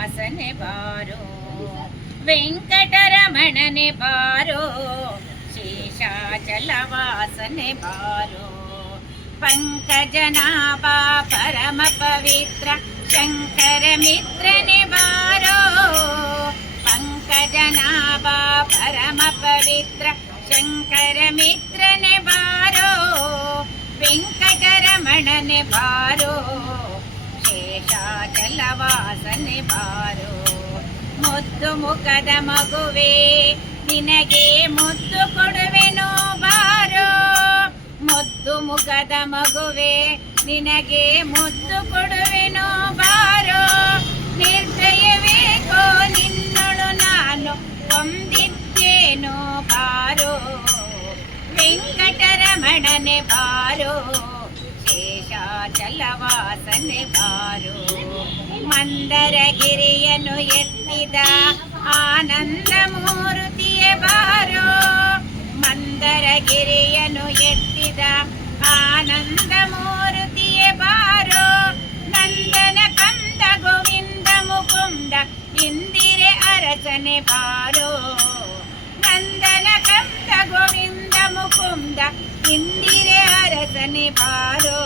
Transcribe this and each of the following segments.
ವಾಸನೆ ಬಾರೋ, ವೆಂಕಟರಮಣನೆ ಬಾರೋ, ಶೇಷಾಚಲ ವಾಸನೆ ಬಾರೋ. ಪಂಕಜನಾಭ ಪರಮ ಪವಿತ್ರ ಶಂಕರ ಮಿತ್ರನೆ ಬಾರೋ, ಪಂಕಜನಾಭ ಪರಮ ಪವಿತ್ರ ಶಂಕರ ಮಿತ್ರನೆ ಬಾರೋ, ವೆಂಕಟರಮಣನೆ ಬಾರೋ, ಶೇಷಾಚಲ ವಾಸನೆ ಬಾರೋ. ಮುದ್ದು ಮುಖದ ಮಗುವೆ ನಿನಗೆ ಮುದ್ದು ಕೊಡುವೆನೋ ಬಾರೋ, ಮುದ್ದು ಮುಖದ ಮಗುವೆ ನಿನಗೆ ಮುದ್ದು ಕೊಡುವೆನೋ ಬಾರೋ. ನಿರ್ದಯವೇಕೋ ನಿನ್ನೊಳು ನಾನು ಕೊಂದಿದ್ದೇನೋ ಬಾರೋ, ವೆಂಕಟರಮಣನೆ ಬಾರೋ, ಶೇಷಾಚಲ ವಾಸನೆ ಬಾರೋ. ಮಂದರಗಿರಿಯನ್ನು ಎತ್ತಿದ ಆನಂದ ಮೂರ್ತಿಯೇ ಬಾರೋ, ಮಂದರಗಿರಿಯನ್ನು ಎತ್ತಿದ ಆನಂದ ಮೂರ್ತಿಯೇ ಬಾರೋ. ನಂದನ ಕಂದ ಗೋವಿಂದ ಮುಕುಂದ ಇಂದಿರೆ ಅರಸನೆ ಬಾರೋ, ನಂದನ ಕಂದ ಗೋವಿಂದ ಮುಕುಂದ ಇಂದಿರೆ ಅರಸನೆ ಬಾರೋ,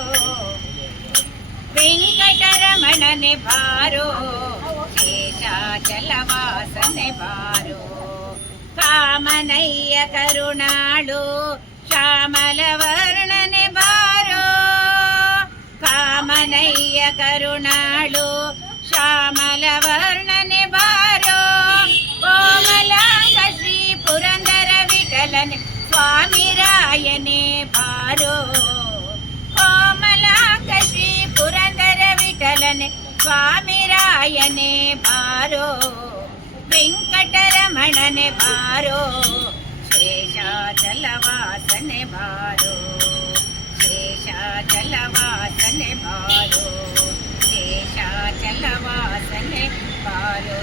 ವೆಂಕಟರಮಣನೆ ಬಾರೋ, ಶೇಷಾಚಲ ವಾಸನೆ ಬಾರೋ. ಕಾಮನಯ್ಯ ಕರುಣಾಳು ಶ್ಯಾಮಲ ವರ್ಣನೆ ಬಾರೋ, ಕಾಮನಯ್ಯ ಕರುಣಾಳು ಶ್ಯಾಮಲ ವರ್ಣನೆ ಬಾರೋ. ಕೋಮಲಾಂಗ ಶ್ರೀ ಪುರಂದರ ವಿಠಲನೆ ಸ್ವಾಮಿ ರಾಯನೇ ಬಾರೋ, ಕೋಮಲಾಂಗ ಶ್ರೀ ಪುರಂದರ ವಿಠಲನೆ ಸ್ವಾಮಿ ರಾಯನೇ ಬಾರೋ, ವೆಂಕಟರಮಣನೆ ಬಾರೋ, ಶೇಷಾಚಲ ವಾಸನೆ ಬಾರೋ, ಶೇಷಾಚಲ ವಾಸನೆ ಬಾರೋ, ಶೇಷಾಚಲ ವಾಸನೆ ಬಾರೋ.